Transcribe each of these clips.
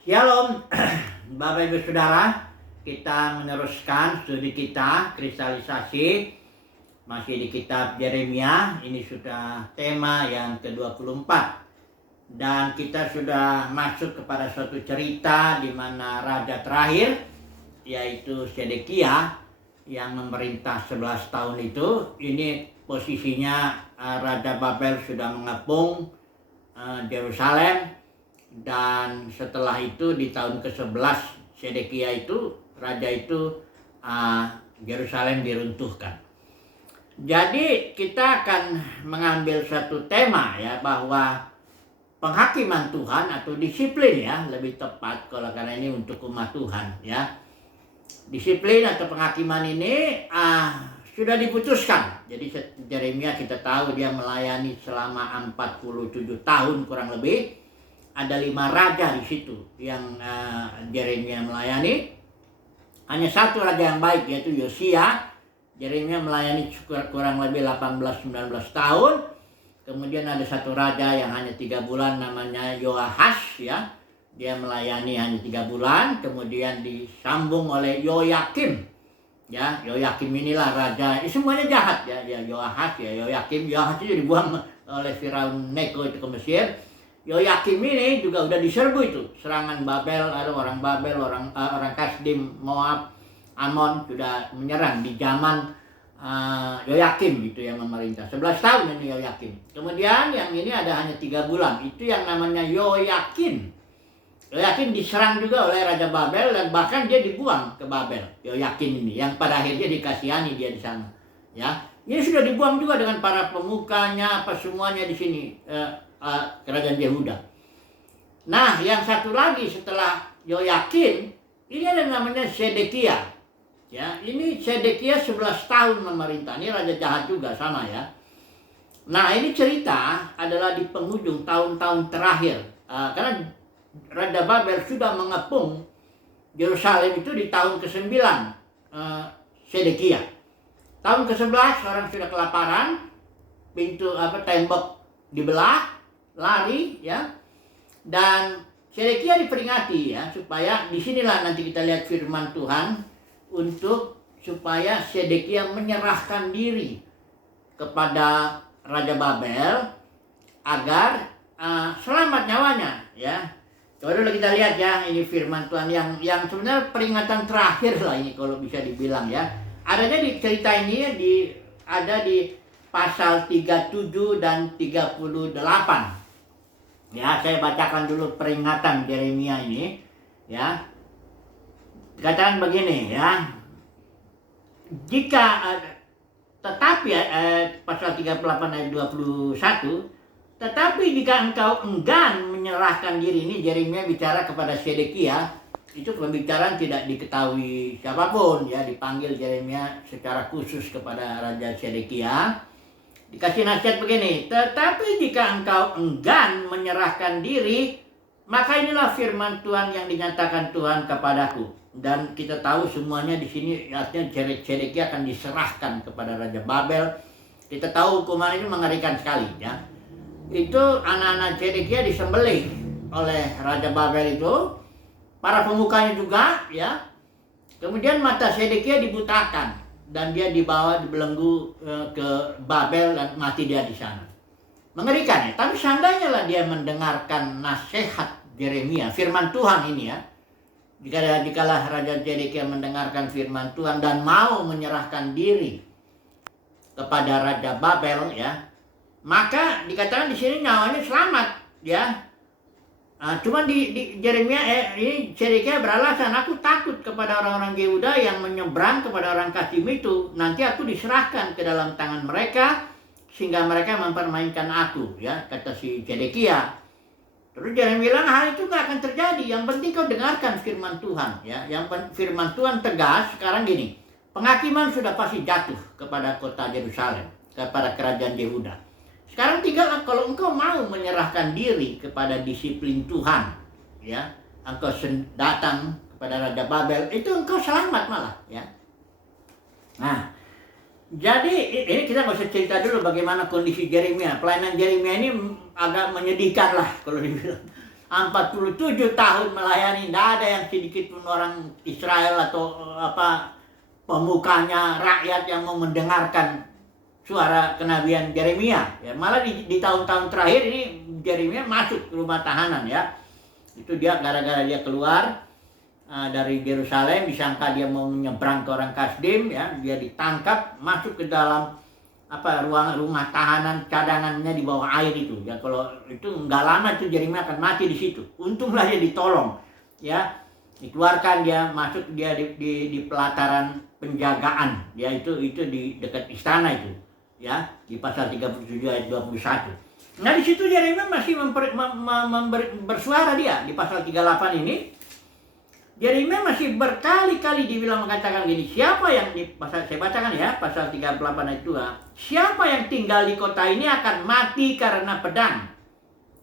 Shalom, Bapak Ibu Saudara, kita meneruskan studi kita kristalisasi masih di kitab Yeremia. Ini sudah tema yang ke-24 dan kita sudah masuk kepada suatu cerita di mana raja terakhir yaitu Sedekia yang memerintah 11 tahun itu. Ini posisinya Raja Babel sudah mengepung Yerusalem. Dan setelah itu di tahun ke-11 Sedekia itu, raja itu, Yerusalem diruntuhkan. Jadi kita akan mengambil satu tema ya, bahwa penghakiman Tuhan atau disiplin ya, lebih tepat kalau karena ini untuk umat Tuhan ya. Disiplin atau penghakiman ini sudah diputuskan. Jadi Yeremia kita tahu dia melayani selama 47 tahun kurang lebih. Ada 5 raja di situ yang Yeremia melayani. Hanya satu raja yang baik yaitu Yosia. Yeremia melayani kurang lebih 18-19 tahun. Kemudian ada satu raja yang hanya 3 bulan namanya Yoahas ya. Dia melayani hanya 3 bulan. Kemudian disambung oleh Yoyakim. Ya, Yoyakim inilah raja. Semuanya jahat ya. Yoahas ya, Yoyakim. Yoahas itu dibuang oleh Firaun Neko itu ke Mesir. Yoyakim ini juga udah diserbu itu serangan Babel, ada orang Babel, orang Kasdim, Moab, Amon sudah menyerang di zaman Yoyakim gitu yang memerintah. 11 tahun ini Yoyakim. Kemudian yang ini ada hanya 3 bulan. Itu yang namanya Yoyakin. Yoyakin diserang juga oleh Raja Babel dan bahkan dia dibuang ke Babel. Yoyakin ini yang pada akhirnya dikasihani dia di sana. Ya, ini sudah dibuang juga dengan para pemukanya apa semuanya di sini. Kerajaan Yehuda. Nah, yang satu lagi setelah Yoyakin, ini ada namanya Sedekia. Ya, ini Sedekia 11 tahun memerintah. Ini raja jahat juga sama ya. Nah, ini cerita adalah di penghujung tahun-tahun terakhir. Karena Raja Babel sudah mengepung Yerusalem itu di tahun ke-9 Sedekia. Tahun ke-11 orang sudah kelaparan, pintu tembok dibelah, lari ya, dan Sedekia diperingati ya, supaya disinilah nanti kita lihat firman Tuhan untuk supaya Sedekia menyerahkan diri kepada Raja Babel agar selamat nyawanya ya. Coba dulu kita lihat ya, ini firman Tuhan yang sebenarnya peringatan terakhir lah ini kalau bisa dibilang ya. Adanya di cerita ini ada di pasal 37 dan 38. Ya, saya bacakan dulu peringatan Yeremia ini ya. Dikatakan begini ya. Tetapi pasal 38 ayat 21, tetapi jika engkau enggan menyerahkan diri, ini Yeremia bicara kepada Sedekia. Itu pembicaraan tidak diketahui siapapun ya, dipanggil Yeremia secara khusus kepada Raja Sedekia. Dikasih nasihat begini, tetapi jika engkau enggan menyerahkan diri, maka inilah firman Tuhan yang dinyatakan Tuhan kepadaku. Dan kita tahu semuanya di sini artinya Sedekia akan diserahkan kepada Raja Babel. Kita tahu hukuman ini mengerikan sekali ya. Itu anak-anak Sedekia disembelih oleh Raja Babel itu, para pemukanya juga ya. Kemudian mata Sedekia dibutakan. Dan dia dibelenggu ke Babel dan mati dia di sana. Mengerikan ya. Tapi seandainya lah dia mendengarkan nasihat Yeremia, firman Tuhan ini ya. Jikalah Raja Sedekia mendengarkan firman Tuhan dan mau menyerahkan diri kepada Raja Babel ya, maka dikatakan di sini nyawanya selamat ya. Cuma di Yeremia ini Sedekia beralasan, aku takut kepada orang-orang Yehuda yang menyeberang kepada orang Kasdim itu. Nanti aku diserahkan ke dalam tangan mereka sehingga mereka mempermainkan aku ya, kata si Sedekia. Terus Yeremia bilang hal itu gak akan terjadi. Yang penting kau dengarkan firman Tuhan ya. Firman Tuhan tegas sekarang gini. Penghakiman sudah pasti jatuh kepada kota Yerusalem, kepada kerajaan Yehuda. Sekarang tinggal kalau engkau mau menyerahkan diri kepada disiplin Tuhan, ya, engkau datang kepada Raja Babel, itu engkau selamat malah, ya. Nah, jadi ini kita nggak usah cerita dulu bagaimana kondisi Yeremia. Pelayanan Yeremia ini agak menyedihkan lah kalau dibilang. 47 tahun melayani, tidak ada yang sedikit pun orang Israel atau pemukanya, rakyat yang mau mendengarkan suara kenabian Yeremia. Ya, malah di tahun-tahun terakhir ini Yeremia masuk ke rumah tahanan ya. Itu dia gara-gara dia keluar dari Yerusalem, disangka dia mau menyeberang ke orang Kasdim ya, dia ditangkap, masuk ke dalam ruang rumah tahanan cadangannya di bawah air itu ya. Kalau itu nggak lama itu Yeremia akan mati di situ. Untunglah dia ditolong ya, dikeluarkan, dia masuk, dia di pelataran penjagaan ya, itu di dekat istana itu ya, di pasal 37 ayat 21. Nah di situ Yeremia masih bersuara dia di pasal 38 ini. Yeremia masih berkali-kali dibilang mengatakan gini, siapa yang saya bacakan ya, pasal 38 ayat 2. Siapa yang tinggal di kota ini akan mati karena pedang.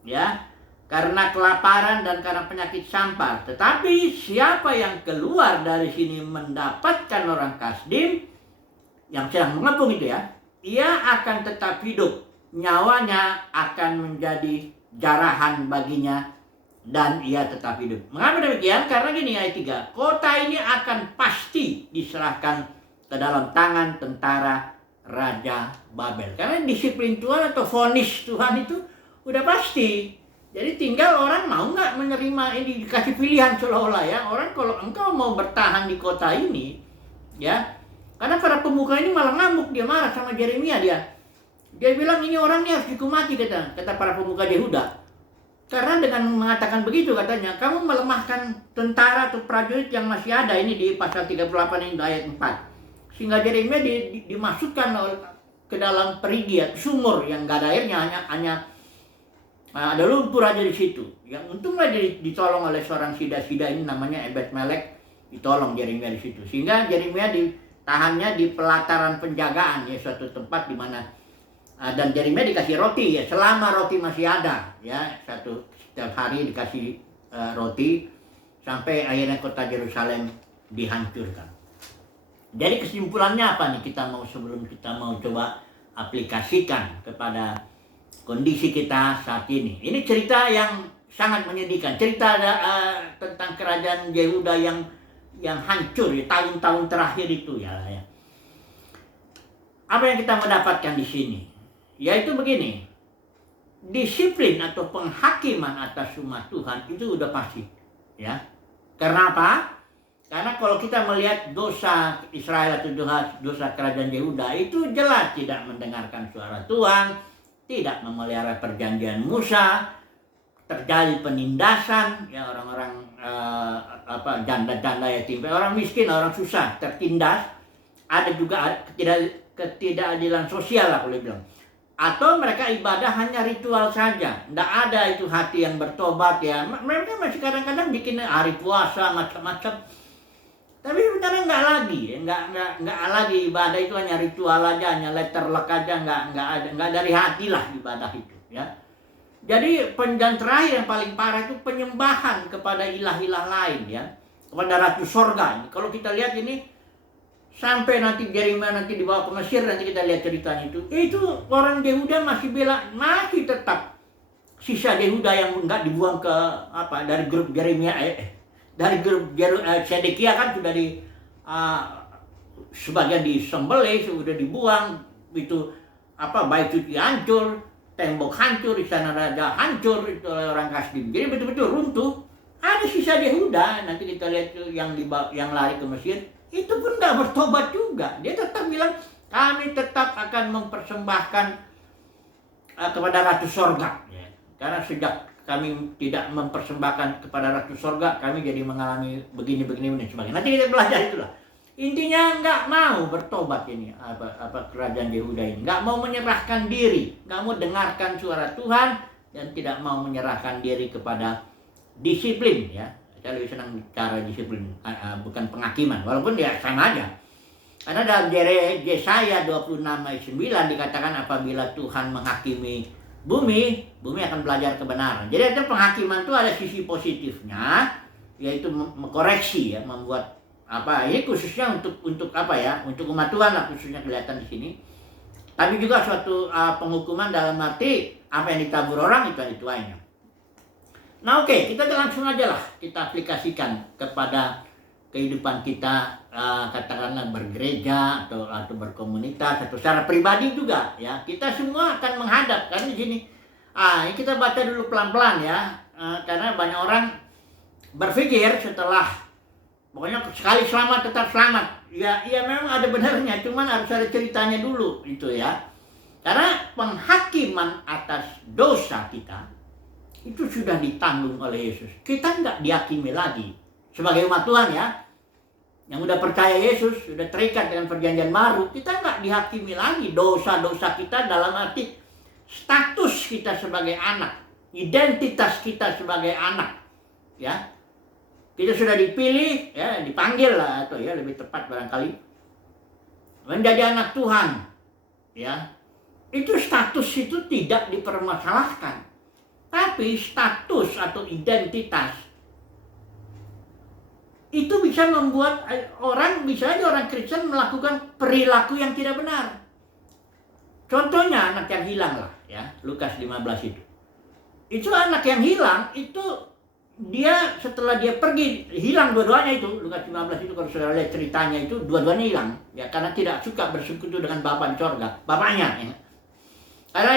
Ya, karena kelaparan dan karena penyakit sampar. Tetapi siapa yang keluar dari sini mendapatkan orang Kasdim yang sedang mengepung itu ya, ia akan tetap hidup. Nyawanya akan menjadi jarahan baginya dan ia tetap hidup. Mengapa demikian? Karena gini ayat 3. Kota ini akan pasti diserahkan ke dalam tangan tentara Raja Babel. Karena disiplin Tuhan atau vonis Tuhan itu udah pasti. Jadi tinggal orang mau nggak menerima ini, dikasih pilihan seolah-olah ya. Orang kalau engkau mau bertahan di kota ini ya. Karena para pemuka ini malah ngamuk, dia marah sama Yeremia dia. Dia bilang ini orang ini harus dihukum mati kata para pemuka Yehuda. Karena dengan mengatakan begitu katanya, kamu melemahkan tentara atau prajurit yang masih ada ini di pasal 38 ini ayat 4. Sehingga Yeremia dimasukkan ke dalam perigi atau sumur yang gak ada airnya, hanya ada lumpur aja di situ. Yang untunglah ditolong oleh seorang sida-sida ini namanya Ebed Melek, ditolong Yeremia di situ. Sehingga Yeremia ditahannya di pelataran penjagaan ya, suatu tempat di mana dan Yeremia dikasih roti ya, selama roti masih ada ya, setiap hari dikasih roti sampai akhirnya kota Yerusalem dihancurkan. Jadi kesimpulannya apa nih sebelum kita mau coba aplikasikan kepada kondisi kita saat ini. Ini cerita yang sangat menyedihkan, cerita tentang kerajaan Yehuda yang hancur ya, tahun-tahun terakhir itu ya. Apa yang kita mendapatkan di sini? Yaitu begini, disiplin atau penghakiman atas umat Tuhan itu udah pasti ya. Karena apa? Karena kalau kita melihat dosa Israel atau dosa kerajaan Yehuda itu jelas tidak mendengarkan suara Tuhan, tidak memelihara perjanjian Musa, terjadi penindasan ya, orang-orang janda-janda yatim, orang miskin, orang susah tertindas. Ada juga ketidakadilan sosial lah boleh bilang. Atau mereka ibadah hanya ritual saja, tidak ada itu hati yang bertobat ya. Mereka masih kadang-kadang bikin hari puasa macam-macam, tapi sebenarnya nggak lagi ya. nggak lagi ibadah itu hanya ritual aja, hanya letterlek aja, nggak dari hati lah ibadah itu ya. Jadi dan terakhir yang paling parah itu penyembahan kepada ilah-ilah lain ya, kepada ratu sorga. Kalau kita lihat ini sampai nanti Yeremia nanti dibawa ke Mesir, nanti kita lihat ceritanya itu orang Yehuda masih tetap sisa Yehuda yang enggak dibuang ke dari grup Yeremia dari grup Sedekia kan sudah sebagian disembelih, sudah dibuang itu bait suci hancur, tembok hancur, istana raja hancur itu oleh orang Kasdim. Jadi betul-betul runtuh. Ada sisa Yehuda, nanti kita lihat yang lari ke Mesir, itu pun nggak bertobat juga. Dia tetap bilang, kami tetap akan mempersembahkan kepada Ratu Sorga ya. Karena sejak kami tidak mempersembahkan kepada Ratu Sorga, kami jadi mengalami begini dan sebagainya. Nanti kita belajar itulah. Intinya nggak mau bertobat ini kerajaan Yehuda ini, nggak mau menyerahkan diri, nggak mau dengarkan suara Tuhan, dan tidak mau menyerahkan diri kepada disiplin ya. Saya lebih senang cara disiplin, bukan penghakiman, walaupun ya sama aja. Karena dalam Yesaya 26 ayat 9 dikatakan apabila Tuhan menghakimi bumi akan belajar kebenaran. Jadi itu penghakiman itu ada sisi positifnya, yaitu mengkoreksi ya, membuat ini khususnya untuk untuk umat Tuhan lah, khususnya kelihatan di sini. Tapi juga suatu penghukuman dalam arti apa yang ditabur orang itu ada tuainya. Nah oke, kita langsung aja lah kita aplikasikan kepada kehidupan kita, katakanlah bergereja atau berkomunitas atau secara pribadi juga ya. Kita semua akan menghadap kan di sini. Ini kita baca dulu pelan-pelan ya, karena banyak orang berpikir setelah pokoknya sekali selamat tetap selamat. Ya memang ada benarnya, cuman harus ada ceritanya dulu itu ya. Karena penghakiman atas dosa kita itu sudah ditanggung oleh Yesus. Kita nggak dihakimi lagi sebagai umat Tuhan ya, yang udah percaya Yesus, sudah terikat dengan perjanjian baru. Kita nggak dihakimi lagi dosa-dosa kita dalam arti status kita sebagai anak, identitas kita sebagai anak ya. Kita sudah dipilih ya, dipanggil lah, atau ya lebih tepat barangkali menjadi anak Tuhan ya. Itu status itu tidak dipermasalahkan. Tapi status atau identitas itu bisa membuat orang, bisa aja orang Kristen melakukan perilaku yang tidak benar. Contohnya anak yang hilang lah ya, Lukas 15 itu. Itu anak yang hilang itu dia setelah dia pergi, hilang dua-duanya itu. Lukas 15 itu kalau saudara lihat ceritanya itu dua-duanya hilang ya, karena tidak suka bersekutu dengan Bapa di sorga, bapaknya ya. Karena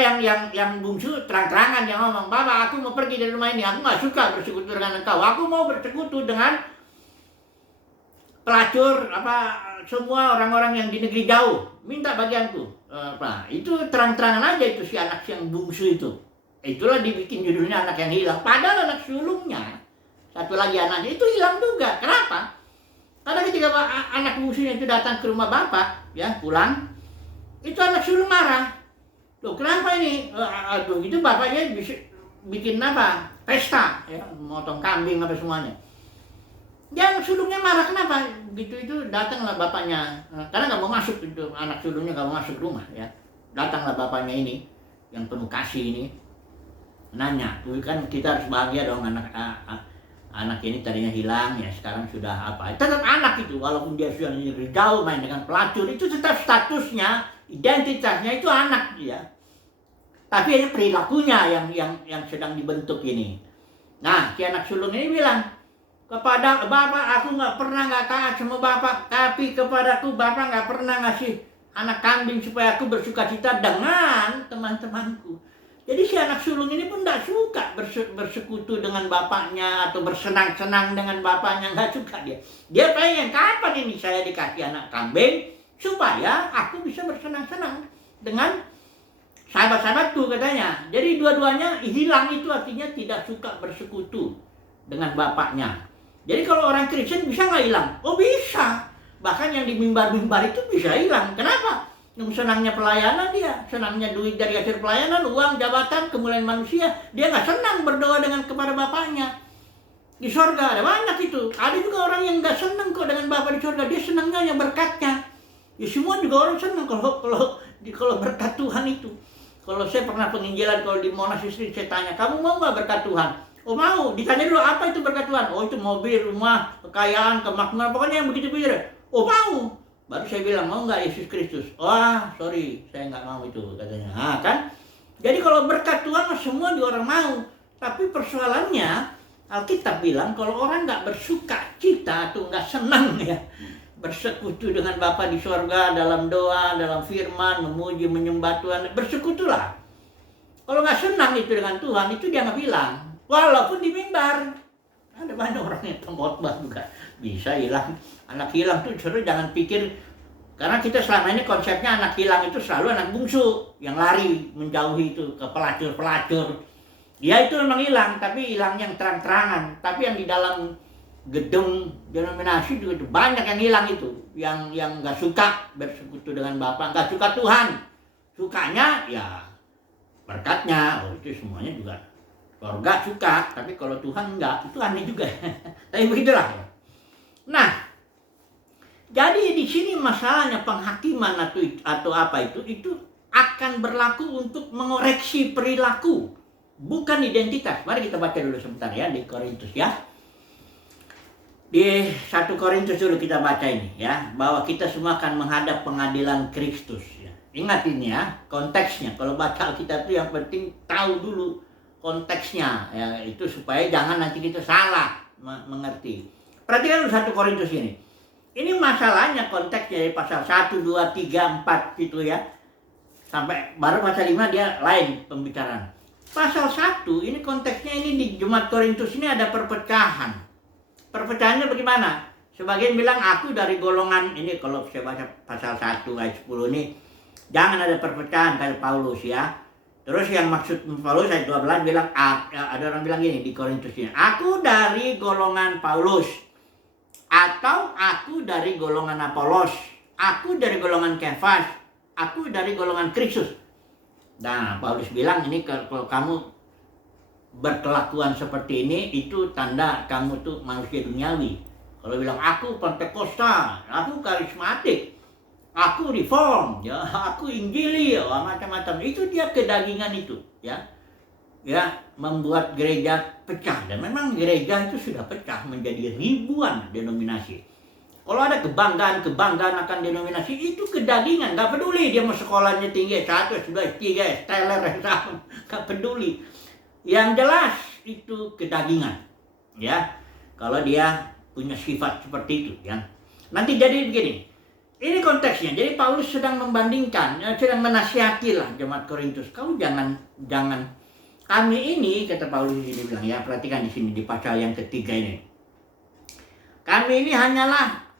yang bungsu terang-terangan yang ngomong, "Bapak, aku mau pergi dari rumah ini, aku nggak suka bersekutu dengan engkau. Aku mau bersekutu dengan pelacur semua orang-orang yang di negeri jauh. Minta bagianku." Itu terang-terangan aja itu si anak yang bungsu itu. Itulah dibikin judulnya anak yang hilang. Padahal anak sulungnya, satu lagi anaknya itu hilang juga. Kenapa? Karena ketika anak bungsunya itu datang ke rumah bapak, ya pulang, itu anak sulung marah. Loh, kenapa ini? Aduh, itu bapaknya bisa bikin apa? Pesta, ya, motong kambing apa semuanya. Yang sulungnya marah, kenapa? Gitu itu datanglah bapaknya, karena nggak mau masuk itu, anak sulungnya nggak mau masuk rumah, ya. Datanglah bapaknya ini, yang penuh kasih ini, nanya, kan kita harus bahagia dong, anak ini tadinya hilang, ya sekarang sudah apa? Tetap anak itu, walaupun dia sudah jauh main dengan pelacur, itu tetap statusnya, identitasnya itu anak dia. Tapi hanya perilakunya yang sedang dibentuk ini. Nah, si anak sulung ini bilang, "Kepada Bapak aku nggak taat sama Bapak, tapi kepadaku Bapak nggak pernah ngasih anak kambing supaya aku bersukacita dengan teman-temanku." Jadi si anak sulung ini pun nggak suka bersekutu dengan bapaknya atau bersenang-senang dengan bapaknya, nggak suka dia. Dia pengen kapan ini saya dikasih anak kambing supaya aku bisa bersenang-senang dengan sahabat-sahabatku katanya. Jadi dua-duanya hilang itu artinya tidak suka bersekutu dengan bapaknya. Jadi kalau orang Kristen bisa nggak hilang? Oh bisa. Bahkan yang di mimbar-mimbar itu bisa hilang. Kenapa? Yang senangnya pelayanan dia, senangnya duit dari hasil pelayanan, uang, jabatan, kemuliaan manusia. Dia nggak senang berdoa kepada bapaknya. Di sorga ada banyak itu. Ada juga orang yang nggak senang kok dengan Bapa di sorga. Dia senangnya yang berkatnya. Ya semua juga orang senang kalau berkat Tuhan itu. Kalau saya pernah penginjilan, kalau di Monas istri saya tanya, "Kamu mau nggak berkat Tuhan?" "Oh mau." Ditanya dulu, "Apa itu berkat Tuhan?" "Oh itu mobil, rumah, kekayaan, kemakmuran, pokoknya yang begitu-begitu." "Oh mau." Baru saya bilang, "Mau nggak Yesus Kristus?" "Wah sorry, saya nggak mau itu," katanya. Nah kan, jadi kalau berkat Tuhan semua di orang mau. Tapi persoalannya, Alkitab bilang kalau orang nggak bersuka cita atau nggak senang ya bersekutu dengan Bapa di sorga dalam doa, dalam firman, memuji, menyembah Tuhan, bersekutulah. Kalau nggak senang itu dengan Tuhan, itu dia nggak bilang. Walaupun di mimbar, ada banyak orang yang pengkhotbah juga bisa hilang. Anak hilang tuh seru, jangan pikir, karena kita selama ini konsepnya anak hilang itu selalu anak bungsu yang lari menjauhi itu ke pelacur-pelacur. Dia itu memang hilang, tapi hilang yang terang-terangan. Tapi yang di dalam gedung denominasi juga banyak yang hilang itu, yang nggak suka bersekutu dengan Bapa, nggak suka Tuhan, sukanya ya berkatnya. Oh itu semuanya juga surga suka, tapi kalau Tuhan nggak, itu aneh juga. Tapi begitulah ya. Nah, jadi di sini masalahnya penghakiman atau apa itu akan berlaku untuk mengoreksi perilaku, bukan identitas. Mari kita baca dulu sebentar ya di Korintus ya. Di 1 Korintus dulu kita baca ini ya, bahwa kita semua akan menghadap pengadilan Kristus ya. Ingat ini ya, konteksnya. Kalau baca Alkitab itu yang penting tahu dulu konteksnya ya, itu supaya jangan nanti kita salah mengerti. Perhatikan 1 Korintus ini. Ini masalahnya konteksnya dari pasal 1, 2, 3, 4 gitu ya. Sampai baru pasal 5 dia lain pembicaraan. Pasal 1 ini konteksnya ini di Jemaat Korintus ini ada perpecahan. Perpecahannya bagaimana? Sebagian bilang aku dari golongan ini, kalau saya baca pasal 1 ayat 10 ini, jangan ada perpecahan kayak Paulus ya. Terus yang maksud Paulus ayat 12 bilang, ada orang bilang gini di Korintus ini, aku dari golongan Paulus, atau aku dari golongan Apolos, aku dari golongan Kefas, aku dari golongan Kristus. Nah, Paulus bilang ini kalau kamu berkelakuan seperti ini, itu tanda kamu tuh manusia duniawi. Kalau bilang aku Pentakosta, aku karismatik, aku reform, ya, aku injili, ya, macam-macam. Itu dia kedagingan itu, ya, membuat gereja pecah. Dan memang gereja itu sudah pecah menjadi ribuan denominasi. Kalau ada kebanggaan akan denominasi, itu kedagingan. Gak peduli dia mau sekolahnya tinggi, S1, S2, S3, S-teler, S1, gak peduli. Yang jelas itu kedagingan, ya. Kalau dia punya sifat seperti itu, ya. Nanti jadi begini. Ini konteksnya. Jadi Paulus sedang membandingkan, sedang menasihati lah jemaat Korintus. Kau jangan kami ini, kata Paulus ini bilang, ya, perhatikan di sini di pasal yang ketiga ini. Kami ini hanyalah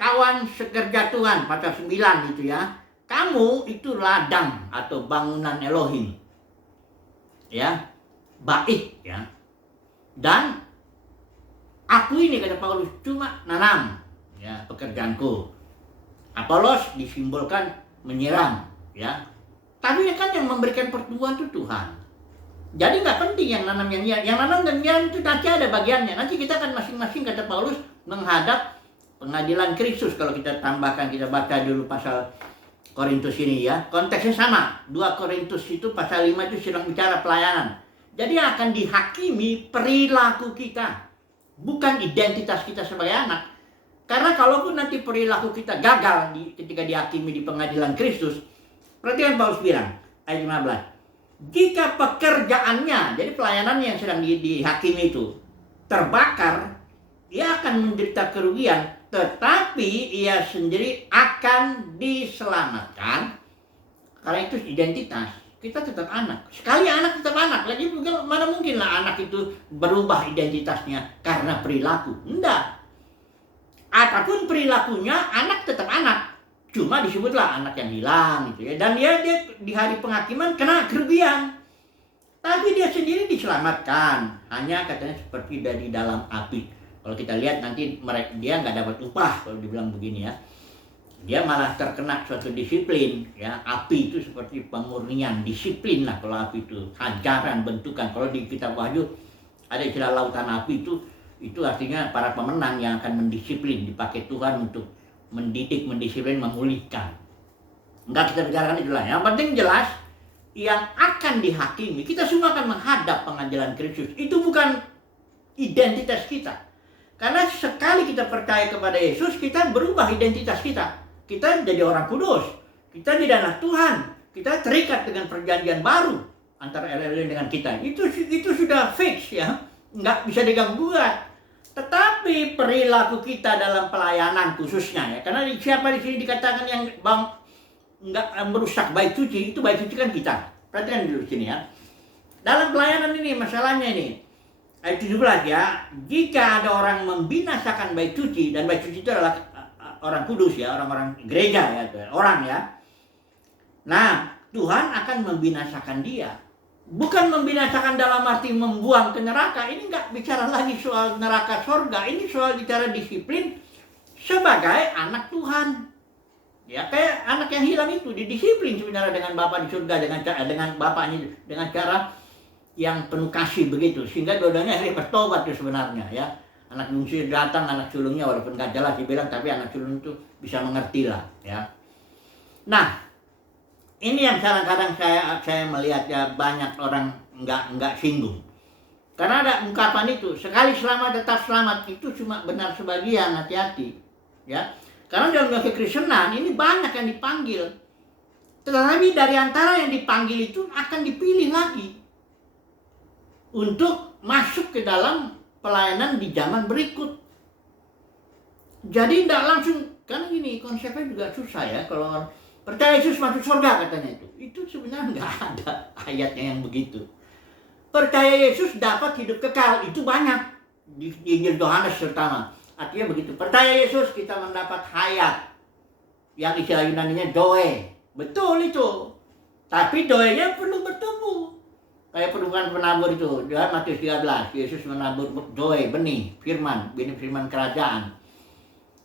kawan sekerja Tuhan, pasal 9 gitu ya. Kamu itu ladang atau bangunan Elohim. Ya, bait ya. Dan aku ini, kata Paulus, cuma nanam, ya, pekerjaanku. Apolos disimbolkan menyiram, ya. Tapi kan yang memberikan pertumbuhan itu Tuhan. Jadi nggak penting yang nanam yang nyiram. Yang nanam dan nyiram itu nanti ada bagiannya. Nanti kita akan masing-masing, kata Paulus, menghadap pengadilan Kristus. Kalau kita tambahkan, kita baca dulu pasal Korintus ini ya. Konteksnya sama. 2 Korintus itu pasal 5 itu sedang bicara pelayanan. Jadi akan dihakimi perilaku kita, bukan identitas kita sebagai anak. Karena kalaupun nanti perilaku kita gagal ketika dihakimi di pengadilan Kristus, perhatikan Paulus bilang, ayat 15. Jika pekerjaannya, jadi pelayanannya yang sedang dihakimi itu, terbakar, ia akan menderita kerugian, tetapi ia sendiri akan diselamatkan. Karena itu identitas. Kita tetap anak. Sekali anak tetap anak. Lagi mana mungkinlah anak itu berubah identitasnya karena perilaku. Enggak. Apapun perilakunya, anak tetap anak. Cuma disebutlah anak yang hilang gitu ya. Dan dia di hari penghakiman kena kerugian. Tapi dia sendiri diselamatkan. Hanya katanya seperti dari dalam api. Kalau kita lihat nanti dia nggak dapat upah kalau dibilang begini ya. Dia malah terkena suatu disiplin ya. Api itu seperti pemurnian, disiplin lah kalau api itu, hajaran, bentukan. Kalau di kitab Wahyu ada istilah lautan api, itu artinya para pemenang yang akan mendisiplin, dipakai Tuhan untuk mendidik, mendisiplin, memulihkan. Enggak kita bicarakan itu lah. Yang penting jelas yang akan dihakimi, kita semua akan menghadap pengadilan Kristus. Itu bukan identitas kita. Karena sekali kita percaya kepada Yesus, kita berubah identitas kita. Kita jadi orang kudus. Kita jadi anak Tuhan. Kita terikat dengan perjanjian baru antara Elohim dengan kita. Itu sudah fix ya. Nggak bisa digangguan. Tetapi perilaku kita dalam pelayanan khususnya ya. Karena siapa di sini dikatakan yang nggak merusak bait suci, itu bait suci kan kita. Perhatikan dulu sini ya. Dalam pelayanan ini masalahnya ini. Ayat 17 ya. Jika ada orang membinasakan bait suci, dan bait suci itu adalah orang kudus ya, orang-orang gereja ya, orang ya. Nah, Tuhan akan membinasakan dia. Bukan membinasakan dalam arti membuang ke neraka. Ini nggak bicara lagi soal neraka surga. Ini soal bicara disiplin sebagai anak Tuhan. Ya, kayak anak yang hilang itu didisiplin sebenarnya dengan Bapa di surga, dengan Bapaknya, dengan cara yang penuh kasih begitu. Sehingga dua-duanya akhirnya bertobat itu sebenarnya ya. Anak bungsu datang, anak sulungnya walaupun gak jelas dibilang, tapi anak sulung itu bisa mengerti lah ya. Nah, ini yang kadang-kadang saya melihat ya, banyak orang nggak singgung. Karena ada ungkapan itu, sekali selamat tetap selamat, itu cuma benar sebagian, hati-hati ya. Karena dalam kekristenan ini banyak yang dipanggil. Tetapi dari antara yang dipanggil itu akan dipilih lagi. untuk masuk ke dalam pelayanan di zaman berikut. Jadi tidak langsung, kan gini konsepnya juga susah ya. Kalau percaya Yesus masuk surga katanya itu sebenarnya nggak ada ayatnya yang begitu. Percaya Yesus dapat hidup kekal, itu banyak di Injil Yohanes terutama. Artinya begitu. Percaya Yesus kita mendapat hayat, yang istilah Yunaninya zoe. Betul itu. Tapi zoe-nya perlu bertumbuh. Kayak penubuhan penabur itu, Matius 13, Yesus menabur zoe, benih, firman kerajaan.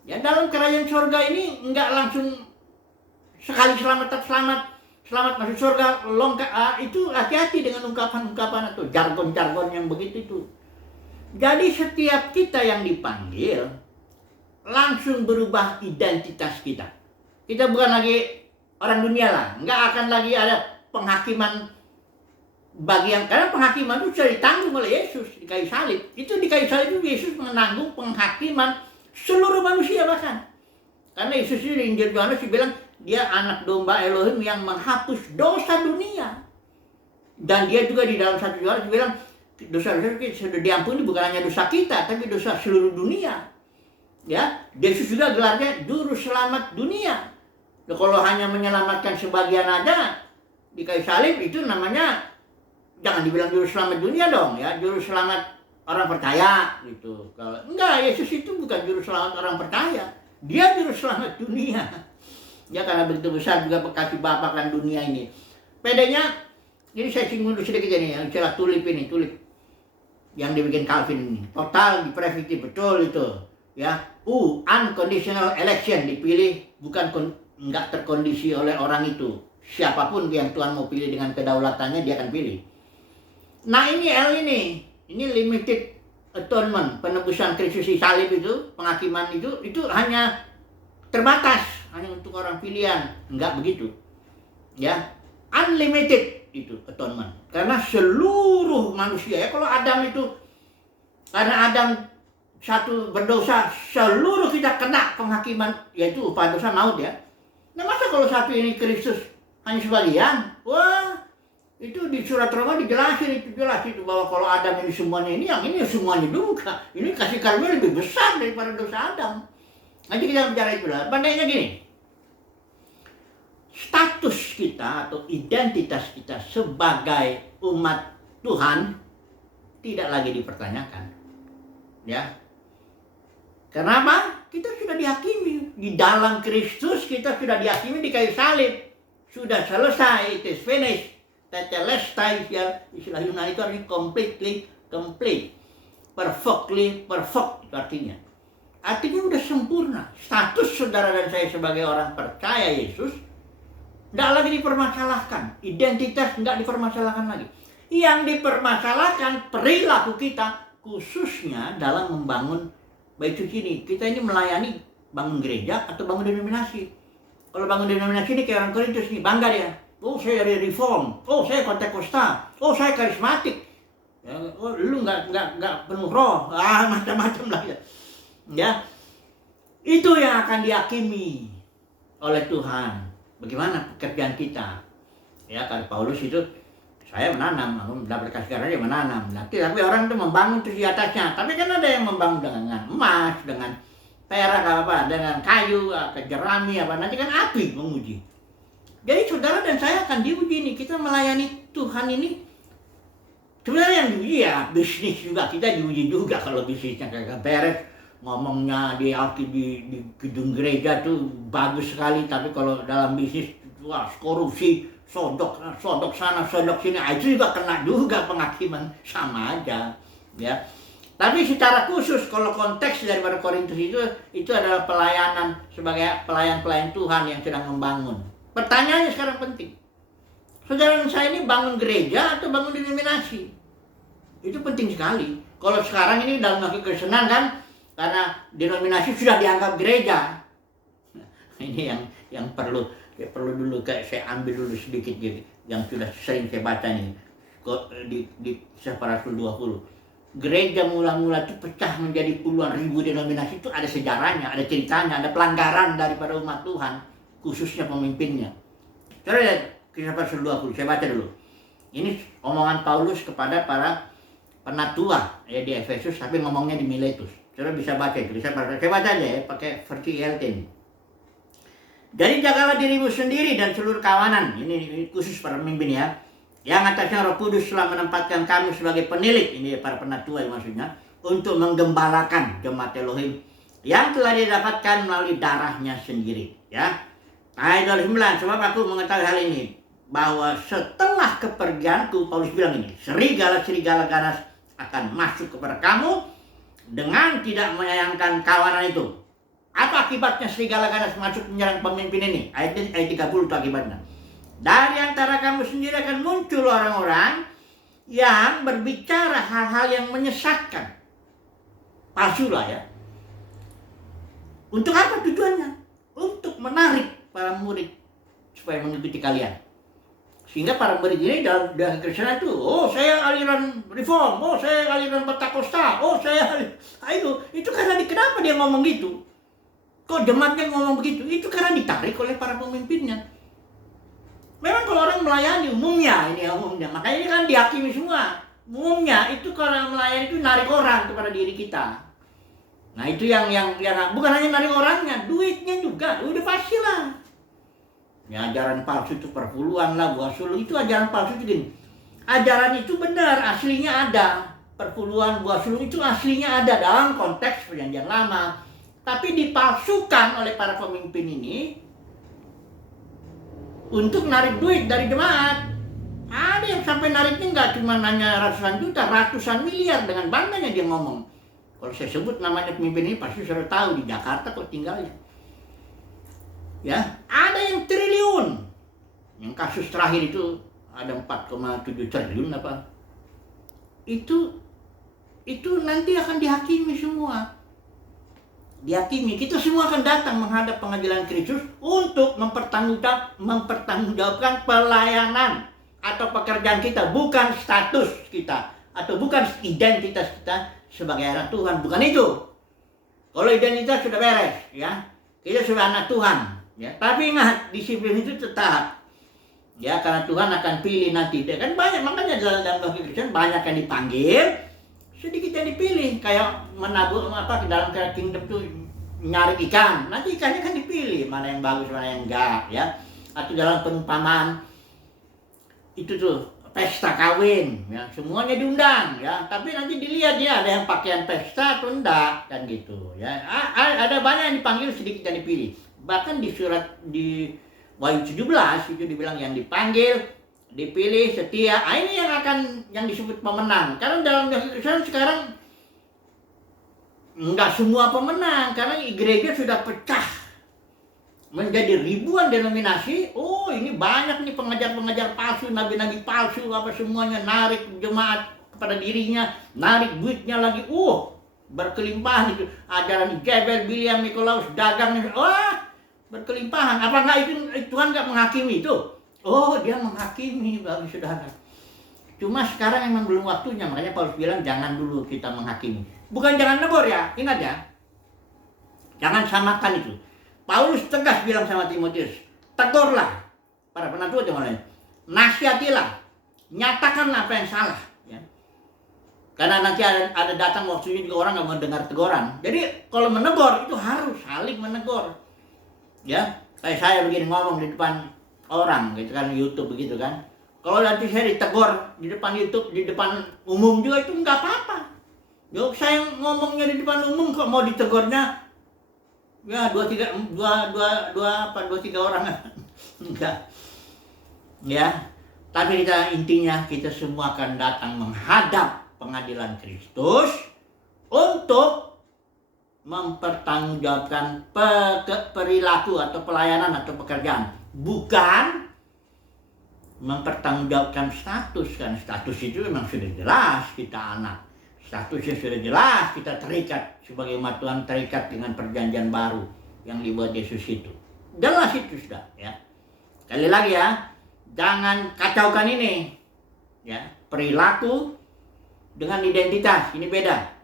Ya dalam kerajaan surga ini enggak langsung sekali selamat masuk surga itu hati-hati dengan ungkapan-ungkapan atau jargon-jargon yang begitu itu. Jadi setiap kita yang dipanggil langsung berubah identitas kita. Kita bukan lagi orang dunia lah, enggak akan lagi ada penghakiman bagi yang, karena penghakiman itu sudah ditanggung oleh Yesus di kayu salib. Itu di kayu salib itu Yesus menanggung penghakiman seluruh manusia bahkan. Karena Yesus di Injil Yohanes bilang dia anak domba Elohim yang menghapus dosa dunia. Dan dia juga di dalam 1 Yohanes bilang dosa-dosa kita sudah diampuni, bukan hanya dosa kita tapi dosa seluruh dunia. Ya, Yesus juga gelarnya juru selamat dunia. Nah, kalau hanya menyelamatkan sebagian aja di kayu salib itu namanya jangan dibilang juru selamat dunia dong ya, juru selamat orang percaya gitu. Kalau enggak, Yesus itu bukan juru selamat orang percaya. Dia juru selamat dunia. Ya karena begitu besar juga kasih Bapa kan dunia ini. Pedenya ini saya singgung dulu sedikit ini yang istilah tulip ini, tulip yang dibikin Calvin ini. Total depravity, betul itu. Ya, unconditional election, dipilih bukan enggak terkondisi oleh orang itu. Siapapun yang Tuhan mau pilih dengan kedaulatannya dia akan pilih. Nah ini L ini limited atonement, penebusan Kristus di salib itu, penghakiman itu hanya terbatas, hanya untuk orang pilihan. Enggak begitu. Ya, unlimited itu atonement. Karena seluruh manusia ya, kalau Adam itu, karena Adam satu berdosa, seluruh kita kena penghakiman, yaitu upah dosa maut ya. Nah masa kalau satu ini Kristus hanya sebagian? Wah, itu di surat Roma dijelasin itu jelas itu bahwa kalau Adam ini semuanya ini, yang ini semuanya juga. Ini kasih karunia lebih besar daripada dosa Adam. Nanti kita bicara itu lah. Bandingnya gini, status kita atau identitas kita sebagai umat Tuhan tidak lagi dipertanyakan. Ya, kenapa? Kita sudah dihakimi di dalam Kristus, kita sudah dihakimi di kayu salib. Sudah selesai, it is finished. Tetelestai ya, istilah Yunani itu artinya complete, perfect itu artinya. Artinya udah sempurna. Status saudara dan saya sebagai orang percaya Yesus tidak lagi dipermasalahkan. Identitas tidak dipermasalahkan lagi. Yang dipermasalahkan perilaku kita, khususnya dalam membangun baik suci ini. Kita ini melayani bangun gereja atau bangun denominasi. Kalau bangun denominasi ini kayak orang Korintus ini, bangga dia. Oh saya dari reform, oh saya Pentakosta, oh saya karismatik, ya, oh lu nggak penuh roh, macam-macam lah ya. Ya, itu yang akan dihakimi oleh Tuhan. Bagaimana pekerjaan kita? Ya, kalau Paulus itu saya menanam, dapat kasih karunia dia menanam. Tapi orang itu membangun terus di atasnya. Tapi kan ada yang membangun dengan emas, dengan perak apa, dengan kayu, jerami apa. Nanti kan api menguji. Jadi saudara dan saya akan diuji nih, kita melayani Tuhan ini. Sebenarnya yang diuji ya bisnis juga, kita diuji juga kalau bisnisnya kagak beres. Ngomongnya di gedung gereja tuh bagus sekali, tapi kalau dalam bisnis wah korupsi, sodok sana, sodok sini, itu juga kena juga penghakiman, sama aja. Ya. Tapi secara khusus kalau konteks daripada Korintus itu adalah pelayanan sebagai pelayan-pelayan Tuhan yang sedang membangun. Pertanyaannya sekarang penting. Saudara dan saya ini bangun gereja atau bangun denominasi? Itu penting sekali. Kalau sekarang ini dalam lagi Kristenan kan, karena denominasi sudah dianggap gereja. Nah, ini yang perlu dulu kayak saya ambil dulu sedikit gitu, yang sudah sering saya baca nih di Separasi 20. Gereja mula-mula itu pecah menjadi puluhan ribu denominasi, itu ada sejarahnya, ada ceritanya, ada pelanggaran daripada umat Tuhan, khususnya pemimpinnya. Coba lihat Kisah Rasul 20, saya baca dulu. Ini omongan Paulus kepada para penatua ya di Efesus, tapi ngomongnya di Miletus. Saudara bisa baca itu, saya baca aja ya pakai versi ELT ini. Jadi jagalah dirimu sendiri dan seluruh kawanan, ini khusus para pemimpin ya, yang atasnya Roh Kudus telah menempatkan kamu sebagai penilik, ini para penatua maksudnya, untuk menggembalakan jemaat Elohim yang telah didapatkan melalui darahnya sendiri ya. Ayat 9, sebab aku mengetahui hal ini, bahwa setelah kepergianku, Paulus bilang ini, serigala-serigala ganas akan masuk kepada kamu dengan tidak menyayangkan kawanan itu. Apa akibatnya serigala ganas masuk menyerang pemimpin ini? Ayat 30 itu akibatnya. Dari antara kamu sendiri akan muncul orang-orang yang berbicara hal-hal yang menyesatkan. Palsu lah ya. Untuk apa tujuannya? Untuk menarik para murid supaya mengikuti kalian. Sehingga para murid ini dalam Kristen itu, oh saya aliran reform, oh saya aliran Pentakosta, oh saya itu karena kenapa dia ngomong gitu? Kok jemaatnya ngomong begitu? Itu karena ditarik oleh para pemimpinnya. Memang kalau orang melayani umumnya, makanya ini kan dihakimi semua. Umumnya itu kalau melayani itu narik orang kepada diri kita. Nah itu yang bukan hanya narik orangnya, duitnya juga, udah pasti lah. Ya, ajaran palsu itu perpuluhan lah, buah sulung itu ajaran palsu itu gini. Ajaran itu benar, aslinya ada. Perpuluhan, buah sulung itu aslinya ada dalam konteks perjanjian lama. Tapi dipalsukan oleh para pemimpin ini untuk narik duit dari jemaat. Ada yang sampai nariknya nggak cuma hanya ratusan juta, ratusan miliar, dengan bangganya dia ngomong. Kalau saya sebut namanya pemimpin ini pasti sudah tahu di Jakarta kok tinggalnya. Ya, ada yang triliun. Yang kasus terakhir itu ada 4,7 triliun apa. Itu nanti akan dihakimi semua. Dihakimi, kita semua akan datang menghadap pengadilan Kristus untuk mempertanggungjawabkan pelayanan atau pekerjaan kita, bukan status kita atau bukan identitas kita sebagai anak Tuhan, bukan itu. Kalau identitas sudah beres ya, kita sudah anak Tuhan. Ya, tapi ingat, disiplin itu tetap. Ya, karena Tuhan akan pilih nanti. Dia kan banyak, makanya dalam Kristen banyak yang dipanggil, sedikit yang dipilih. Kayak menabur dalam kingdom itu nyari ikan. Nanti ikannya kan dipilih, mana yang bagus, mana yang enggak, ya. Atau dalam perumpamaan itu tuh pesta kawin, ya, semuanya diundang, ya. Tapi nanti dilihat ya ada yang pakaian pesta atau enggak, kan gitu, ya. Ada banyak yang dipanggil, sedikit yang dipilih. Bahkan di surat di Wahyu 17 itu dibilang yang dipanggil, dipilih, setia. Ini yang disebut pemenang. Karena dalam Kristen sekarang enggak semua pemenang, karena gereja sudah pecah menjadi ribuan denominasi. Oh, ini banyak nih pengajar-pengajar palsu, nabi-nabi palsu, apa semuanya narik jemaat kepada dirinya, narik duitnya lagi. Berkelimpahan itu. Ajaran Gebel, Biliam, Nikolaus, dagang. Berkelimpahan. Apa enggak itu Tuhan enggak menghakimi itu? Oh, dia menghakimi, bagi saudara. Cuma sekarang memang belum waktunya, makanya Paulus bilang jangan dulu kita menghakimi. Bukan jangan negor ya, ingat ya. Jangan samakan itu. Paulus tegas bilang sama Timotius, tegurlah para penatua jangan lain. Nasihatilah, nyatakanlah apa yang salah. Ya. Karena nanti ada datang waktunya juga orang nggak mau dengar teguran. Jadi kalau menegur itu harus saling menegur. Ya, kayak saya begini ngomong di depan orang gitu kan, YouTube begitu kan. Kalau nanti saya ditegur di depan YouTube, di depan umum juga itu nggak apa-apa. Yuk, saya ngomongnya di depan umum kok mau ditegurnya ya 2-3 orang enggak. Ya. Tapi intinya kita semua akan datang menghadap pengadilan Kristus untuk mempertanggungjawabkan perilaku atau pelayanan atau pekerjaan, bukan mempertanggungjawabkan status. Kan status itu memang sudah jelas kita anak, statusnya sudah jelas kita terikat sebagai umat Tuhan, terikat dengan perjanjian baru yang dibuat Yesus itu, jelas itu sudah ya. Sekali lagi ya, jangan kacaukan ini ya, perilaku dengan identitas ini beda.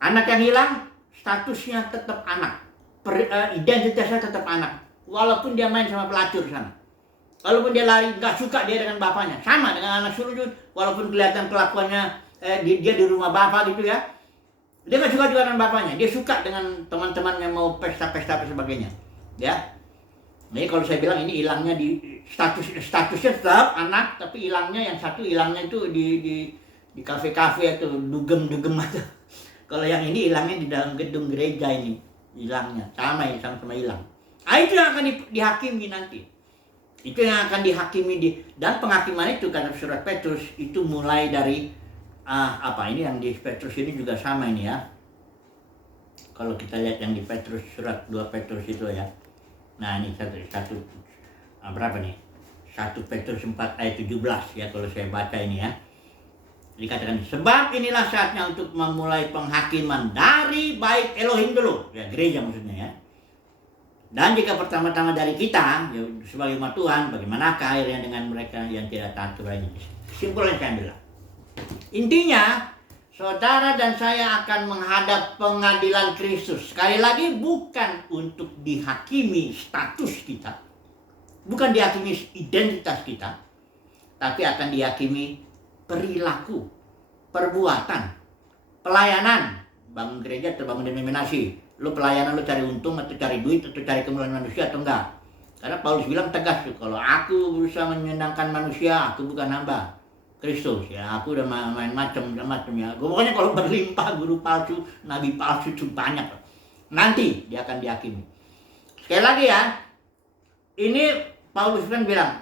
Anak yang hilang statusnya tetap anak, identitasnya tetap anak, walaupun dia main sama pelacur sana, walaupun dia lari nggak suka dia dengan bapaknya, sama dengan anak sulung, walaupun kelihatan kelakuannya dia di rumah bapak gitu ya. Dia nggak suka juga dengan bapaknya, dia suka dengan teman-teman yang mau pesta-pesta dan sebagainya, ya. Jadi kalau saya bilang ini hilangnya di statusnya tetap anak, tapi hilangnya yang satu hilangnya itu di kafe-kafe atau dugem-dugem atau kalau yang ini hilangnya di dalam gedung gereja ini hilangnya sama hilang. Itu yang akan dihakimi nanti. Itu yang akan dihakimi dan penghakiman itu kata surat Petrus itu mulai dari ini yang di Petrus ini juga sama ini ya. Kalau kita lihat yang di Petrus surat 2 Petrus itu ya. Nah ini satu berapa nih? 1 Petrus 4 ayat 17 ya kalau saya baca ini ya. Dikatakan sebab inilah saatnya untuk memulai penghakiman dari bait Elohim dulu ya, gereja maksudnya ya. Dan jika pertama-tama dari kita ya, sebagai umat Tuhan, bagaimanakah akhirnya dengan mereka yang tidak taat kepada Yesus? Simpulnya saya bilang. Intinya, saudara dan saya akan menghadap pengadilan Kristus. Sekali lagi, bukan untuk dihakimi status kita, bukan dihakimi identitas kita, tapi akan dihakimi perilaku, perbuatan, pelayanan. Bangun gereja atau bangun denominasi, lu pelayanan lu cari untung atau cari duit atau cari kemuliaan manusia atau enggak? Karena Paulus bilang tegas tuh, kalau aku berusaha menyenangkan manusia, aku bukan hamba Kristus ya, aku udah main macam-macam ya. Pokoknya kalau berlimpah guru palsu, nabi palsu itu banyak. Nanti dia akan dihakimi. Sekali lagi ya, ini Paulus kan bilang,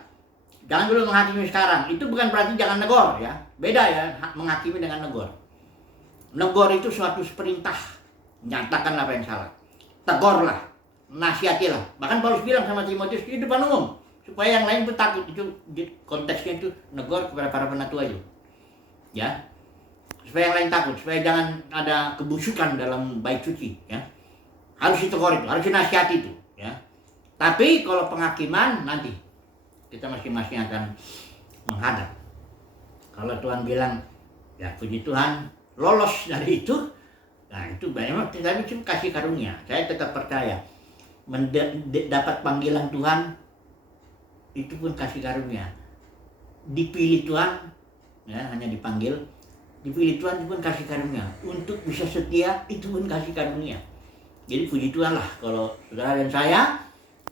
jangan dulu menghakimi sekarang. Itu bukan berarti jangan negor ya. Beda ya, menghakimi dengan negor. Negor itu suatu perintah, nyatakan apa yang salah. Tegorlah, nasihatilah. Bahkan Paulus bilang sama Timotius di depan umum, supaya yang lain pun takut. Itu konteksnya itu negor kepada para penatua itu ya, supaya yang lain takut, supaya jangan ada kebusukan dalam bait suci ya. Harus ditegur itu, harus dinasihati itu ya. Tapi kalau penghakiman nanti kita masing-masing akan menghadap. Kalau Tuhan bilang ya puji Tuhan lolos dari itu, nah itu memang tapi itu kasih karunia. Saya tetap percaya dapat panggilan Tuhan itu pun kasih karunia. Dipilih Tuhan, ya hanya dipanggil. Dipilih Tuhan itu pun kasih karunia. Untuk bisa setia itu pun kasih karunia. Jadi puji Tuhan lah kalau saudara dan saya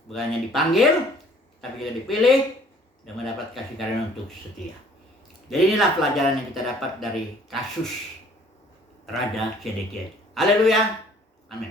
bukan hanya dipanggil, tapi kita dipilih dan mendapat kasih karunia untuk setia. Jadi inilah pelajaran yang kita dapat dari kasus Raja Zedekias. Haleluya, amin.